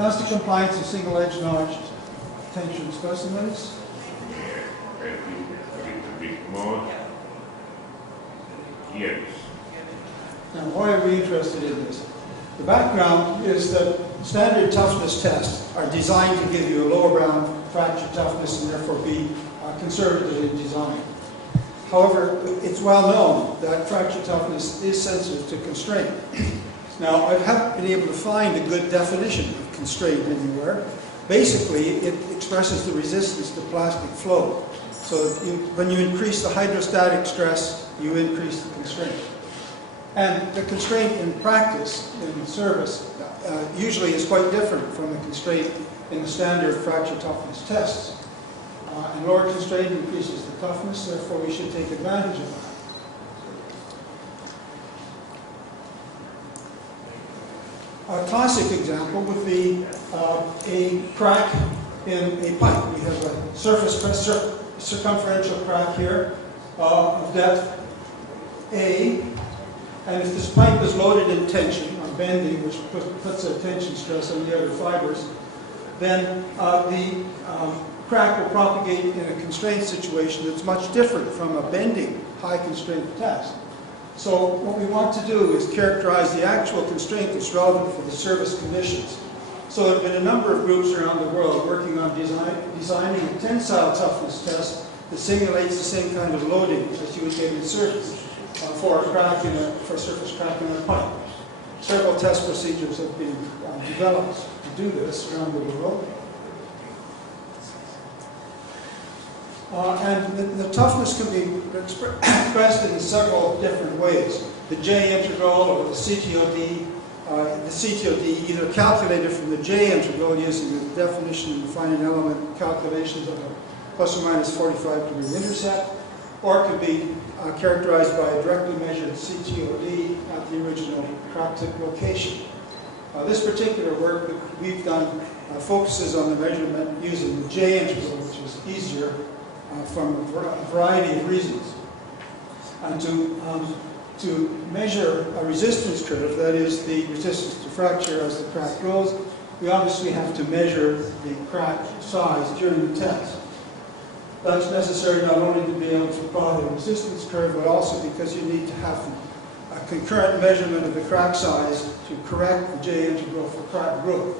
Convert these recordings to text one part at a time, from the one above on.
plastic compliance of single-edge notch tension specimens. Yes. Now, why are we interested in this? The background is that standard toughness tests are designed to give you a lower bound fracture toughness and therefore be conservative in design. However, it's well known that fracture toughness is sensitive to constraint. Now, I haven't been able to find a good definition of constraint anywhere. Basically, it expresses the resistance to plastic flow. So when you increase the hydrostatic stress, you increase the constraint. And the constraint in practice, in service, usually is quite different from the constraint in the standard fracture toughness tests. And lower constraint increases the toughness, therefore we should take advantage of that. A classic example would be a crack in a pipe. We have a surface circumferential crack here of depth A, and if this pipe is loaded in tension, or bending, which puts a tension stress on the outer fibers, then the crack will propagate in a constraint situation that's much different from a bending high constraint test. So what we want to do is characterize the actual constraint that's relevant for the service conditions. So there have been a number of groups around the world working on designing a tensile toughness test that simulates the same kind of loading as you would get in service for a surface crack in a pipe. Several test procedures have been developed to do this around the world. And the toughness can be expressed in several different ways. The J integral or the CTOD. The CTOD either calculated from the J integral using the definition of the finite element calculations of a plus or minus 45-degree intercept, or it can be characterized by a directly measured CTOD at the original crack tip location. This particular work that we've done focuses on the measurement using the J integral, which is easier from a variety of reasons. And to measure a resistance curve, that is the resistance to fracture as the crack grows, we obviously have to measure the crack size during the test. That's necessary not only to be able to plot a resistance curve, but also because you need to have a concurrent measurement of the crack size to correct the J integral for crack growth.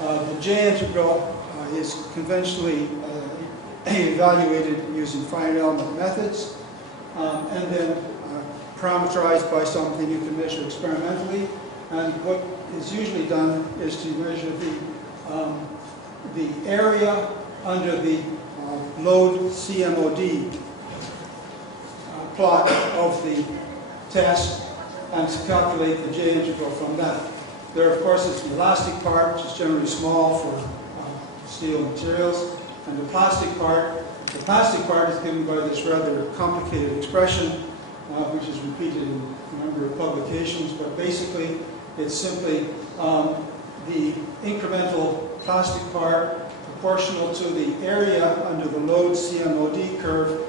The J integral is conventionally evaluated using finite element methods, and then parameterized by something you can measure experimentally. And what is usually done is to measure the area under the load CMOD plot of the test and to calculate the J integral from that. There, of course, is the elastic part, which is generally small for steel materials, and the plastic part. The plastic part is given by this rather complicated expression, which is repeated in a number of publications, but basically it's simply the incremental plastic part proportional to the area under the load CMOD curve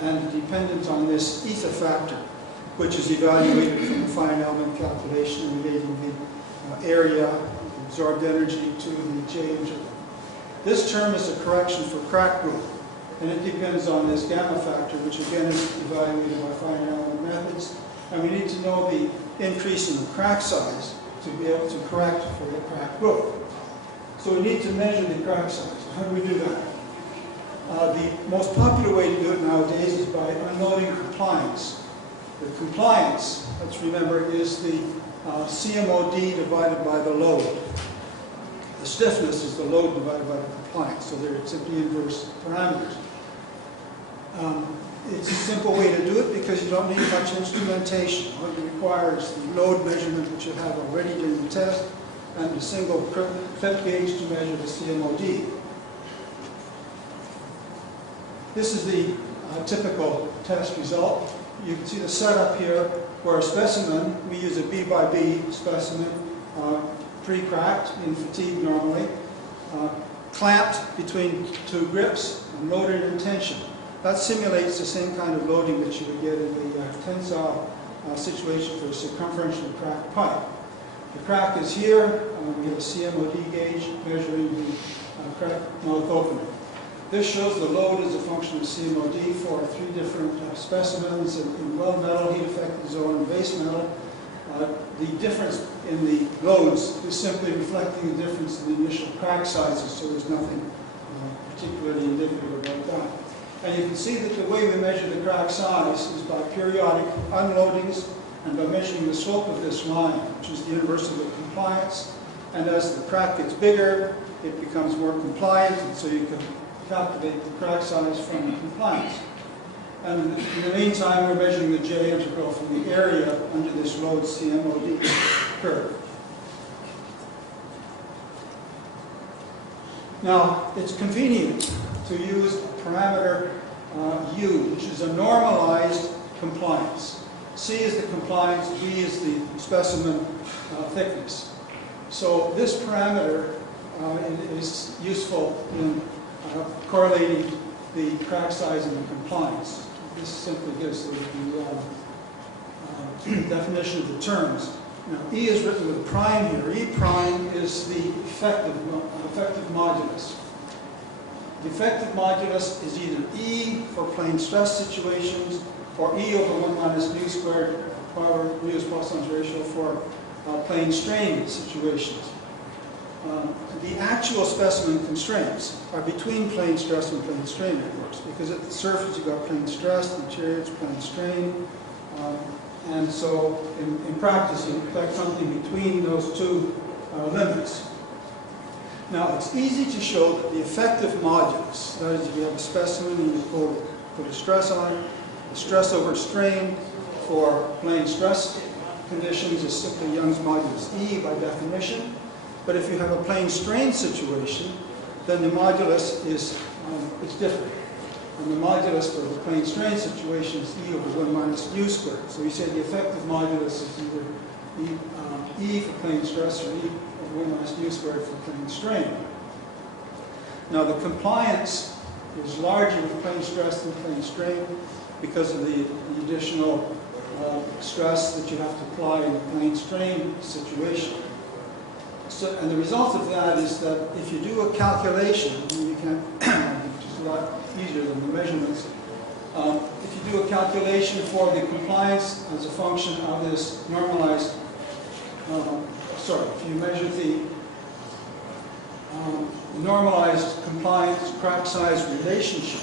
and dependent on this eta factor, which is evaluated from the finite element calculation relating the area, absorbed energy to the J integral. This term is a correction for crack growth, and it depends on this gamma factor, which again is evaluated by finite element methods. And we need to know the increase in the crack size to be able to correct for the crack growth. So we need to measure the crack size. How do we do that? The most popular way to do it nowadays is by unloading compliance. The compliance, let's remember, is the CMOD divided by the load. The stiffness is the load divided by the compliance, so they're simply inverse parameters. It's a simple way to do it because you don't need much instrumentation. What you require is the load measurement which you have already during the test and a single clip gauge to measure the CMOD. This is the typical test result. You can see the setup here where a specimen, we use a B by B specimen, pre-cracked in fatigue normally, clamped between two grips and loaded in tension. That simulates the same kind of loading that you would get in the tensile situation for a circumferential cracked pipe. The crack is here. We have a CMOD gauge measuring the crack mouth opening. This shows the load as a function of CMOD for 3 different specimens in weld metal, heat affected zone, and base metal. The difference in the loads is simply reflecting the difference in the initial crack sizes, so there's nothing particularly indicative about that. And you can see that the way we measure the crack size is by periodic unloadings and by measuring the slope of this line, which is the inverse of the compliance. And as the crack gets bigger, it becomes more compliant, and so you can calculate the crack size from the compliance. And in the meantime, we're measuring the J integral from the area under this load CMOD curve. Now, it's convenient to use a parameter U, which is a normalized compliance. C is the compliance, B is the specimen thickness. So this parameter is useful in correlating the crack size and the compliance. This simply gives the definition of the terms. Now, E is written with a prime here. E prime is the effective modulus. The effective modulus is either E for plane stress situations or E over 1 minus mu squared, power mu is Poisson's ratio for plane strain situations. The actual specimen constraints are between plane stress and plane strain, of course, because at the surface you've got plane stress, the interior it's plane strain, and so in practice you expect something between those 2 limits. Now it's easy to show that the effective modulus, that is, if you have a specimen and you put a stress on it, the stress over strain for plane stress conditions is simply Young's modulus E by definition. But if you have a plane strain situation, then the modulus is different. And the modulus for the plane strain situation is E over 1 minus mu squared. So you say the effective modulus is either E for plane stress or E over 1 minus mu squared for plane strain. Now the compliance is larger with plane stress than plane strain because of the additional stress that you have to apply in a plane strain situation. So, and the result of that is that if you do a calculation, you can, which is a lot easier than the measurements, if you do a calculation for the compliance as a function of this normalized, if you measure the normalized compliance crack size relationship,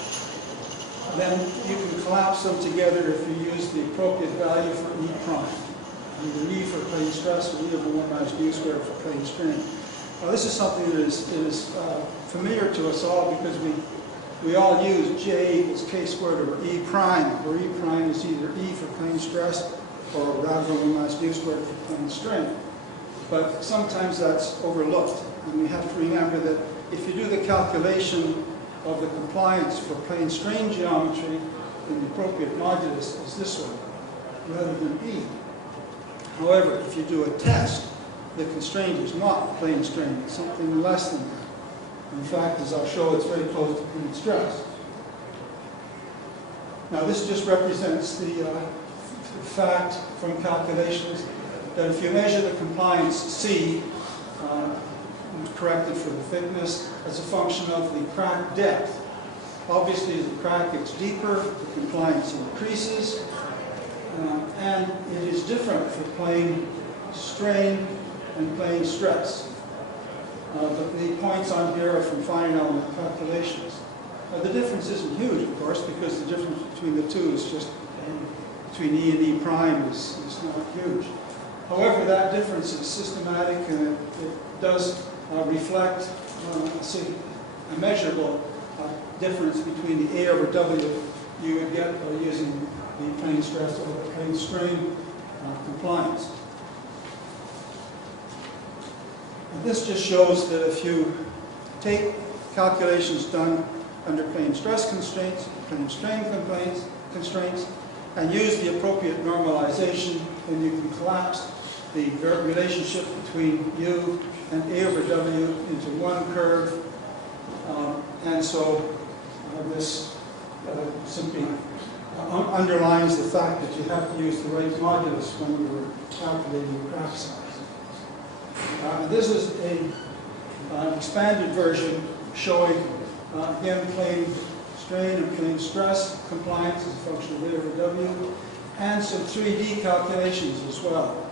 then you can collapse them together if you use the appropriate value for E prime. Either E for plane stress or E over 1 minus mu squared for plane strain. Now this is something that is familiar to us all because we all use J equals K squared over E prime, where E prime is either E for plane stress or rad over 1 minus mu squared for plane strain. But sometimes that's overlooked. And we have to remember that if you do the calculation of the compliance for plane strain geometry, then the appropriate modulus is this one, rather than E. However, if you do a test, the constraint is not plane strain, it's something less than that. In fact, as I'll show, it's very close to plane stress. Now this just represents the fact from calculations that if you measure the compliance C, corrected for the thickness, as a function of the crack depth. Obviously, as the crack gets deeper, the compliance increases, and it is different for plane strain and plane stress. But the points on here are from fine element calculations. The difference isn't huge, of course, because the difference between the two is just between E and E prime is not huge. However, that difference is systematic and it does reflect a measurable difference between the A over W you would get by using the plane stress over the plane strain compliance. And this just shows that if you take calculations done under plane stress constraints, plane strain constraints, and use the appropriate normalization, then you can collapse the relationship between U and A over W into one curve. And so this simply underlines the fact that you have to use the right modulus when you're calculating the crack size. This is an expanded version showing, again, plane strain and plane stress compliance as a function of A over W, and some 3D calculations as well.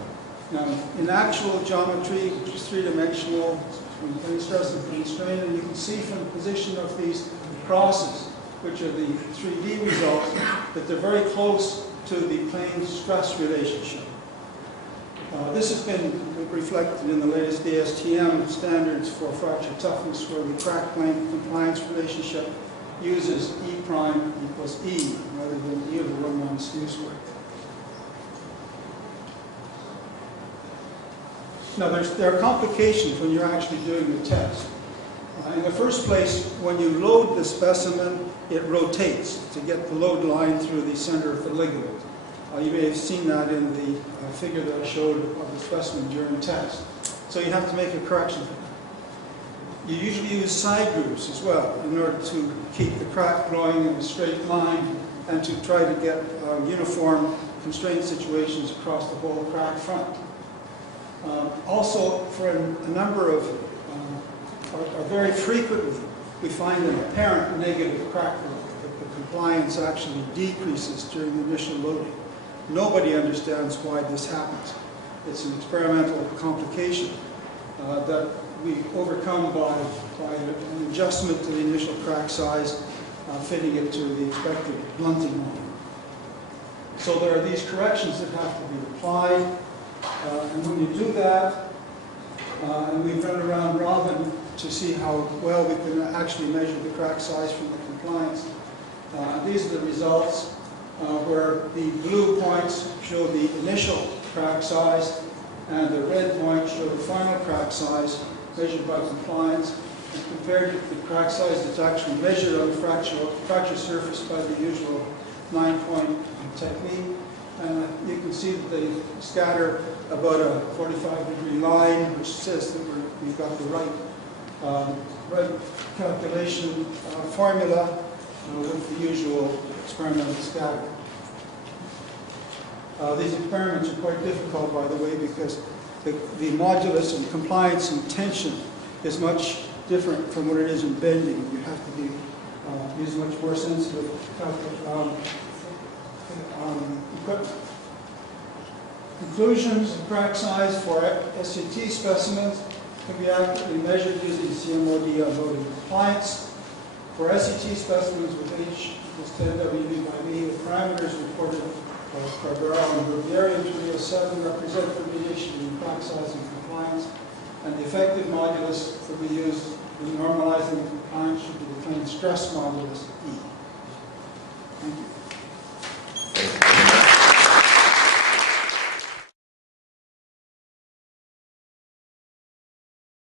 Now, in actual geometry, which is three-dimensional, from plane stress and plane strain, and you can see from the position of these crosses, which are the 3D results, that they're very close to the plane stress relationship. This has been reflected in the latest ASTM standards for fracture toughness, where the crack length compliance relationship uses E prime equals E, rather than E over 1 minus U squared. Now, there are complications when you're actually doing the test. In the first place, when you load the specimen, it rotates to get the load line through the center of the ligament. You may have seen that in the figure that I showed of the specimen during test. So you have to make a correction for that. You usually use side grooves as well in order to keep the crack growing in a straight line and to try to get uniform constraint situations across the whole crack front. Also, for a number of, or very frequently, we find an apparent negative crack growth, that the compliance actually decreases during the initial loading. Nobody understands why this happens. It's an experimental complication that we overcome by an adjustment to the initial crack size, fitting it to the expected blunting line. So there are these corrections that have to be applied, and when you do that, and we've run around robin to see how well we can actually measure the crack size from the compliance. These are the results where the blue points show the initial crack size and the red points show the final crack size measured by compliance, and compared to the crack size that's actually measured on the fracture surface by the usual 9-point technique. And you can see that they scatter about a 45-degree line, which says that we've got the right calculation formula with the usual experimental scatter. These experiments are quite difficult, by the way, because the modulus and compliance and tension is much different from what it is in bending. You have to be use much more sensitive equipment. Conclusions of crack size for SCT specimens can be accurately measured using CMOD unloading compliance. For SCT specimens with H equals 10 WB by V, the parameters reported by Carbarao and Rubieri in 2007 represent the variation in crack size and compliance, and the effective modulus that we use in normalizing the compliance should be the plane stress modulus E. Thank you.